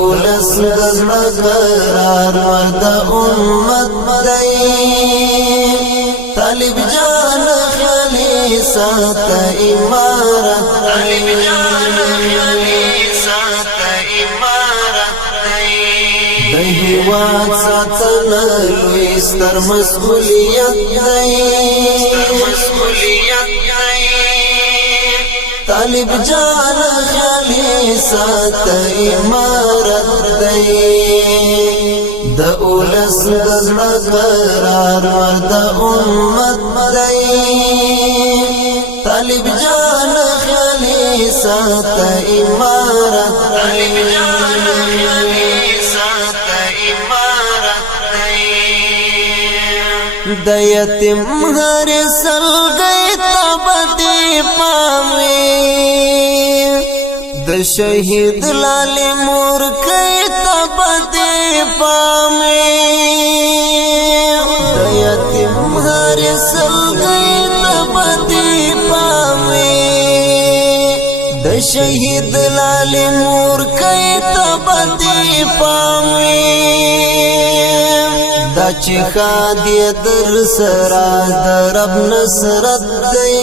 اولس دزړه قرار ورد امت دی طالب جان خیالی سات امارت طالب جان خیالی سات امارت د هیواد ساتنه لوی ستر مسئولیت دی طالب جان خیالی سات امارت دی د اولس دزړه قرار ورد امت دی طالب جان خیالی سات امارت طالب جان خیالی سات امارت د یتیم هر سلګی تبدی پاوی د شهید لال مور کای تبدی پاوی د یتیم هر سلګی تبدی پاوی د شهید لال مور کای تبدی پاوی دا چې خادي در سرا در رب نصرت دی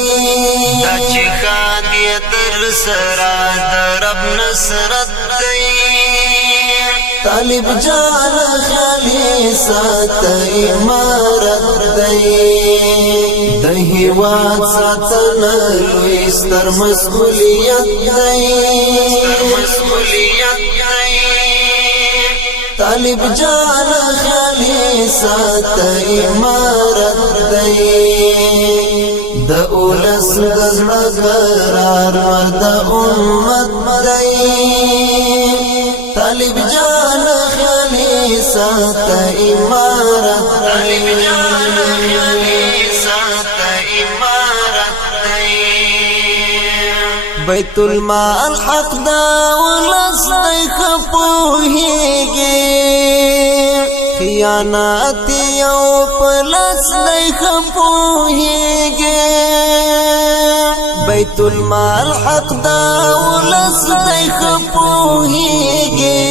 دا چې خادي در سرا در رب نصرت دی طالب جان خیالی سات امارت دی د هیواد ساتنه لوی ستر مسئولیت دی طالب جان خیالی سات امارت دی د اولس دزړه قرار ورد امت دی طالب جان خیالی سات امارت طالب جان خیالی سات امارت بیت المال حق دا ولس دی خپوهیږي خیانت یو پلس دی خپوهیږي بیت المال حق دا ولس دی خپوهیږي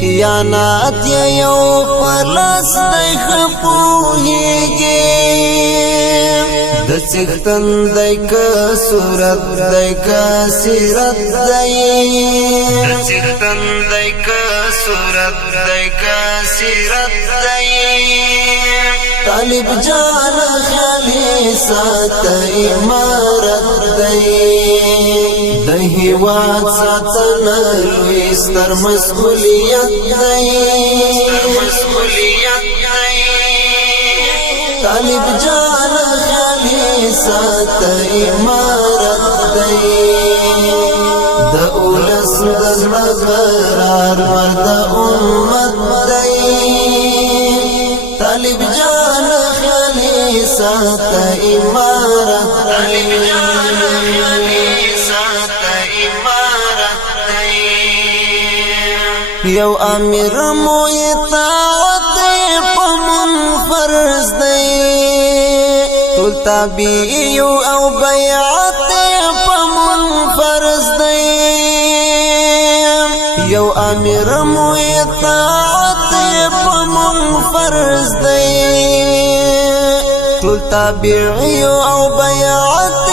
خیانت یو پلس دی خپوهیږي د څښتن دای کا صورت دای کا سیرت دای د څښتن دای کا صورت دای کا سیرت دای طالب جان خیالی سات امارت دی د هیواد ساتنه لوی ستر مسئولیت دی طالب جان خیالی سات امارت دی د اولس دزړه قرار ورد امت دی طالب جان خیالی سات امارت طالب جان خیالی سات امارت یو امیر مو اطاعت پمن فرض دی ټول تابع او بیعت پمن فرض دی یو امیر مو اطاعت پمن فرض دی ټول تابع او بیعت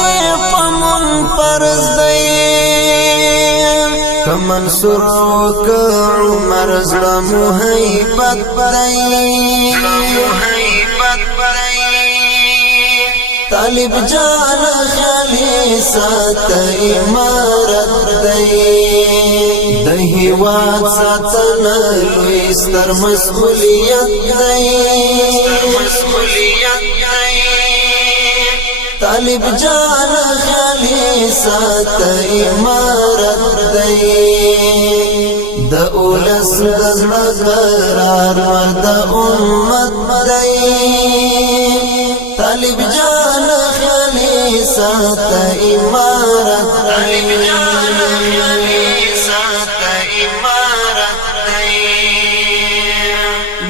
پمن فرض دی منصور که عمر زړه محبت دی طالب جان خیالی سات امارت دی د هیواد ساتنه لوی ستر مسئولیت دی طالب جان خیالی سات امارت دی د اولس دزړه قرار ورد امت دی طالب جان خیالی سات امارت طالب جان خیالی سات امارت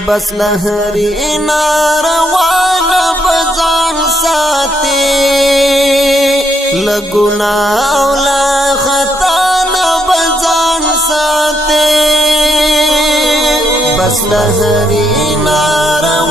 بس لهری ناروان بزان ساتي لګنا او لا خطا نه بزان ساتي بس لهري ناروا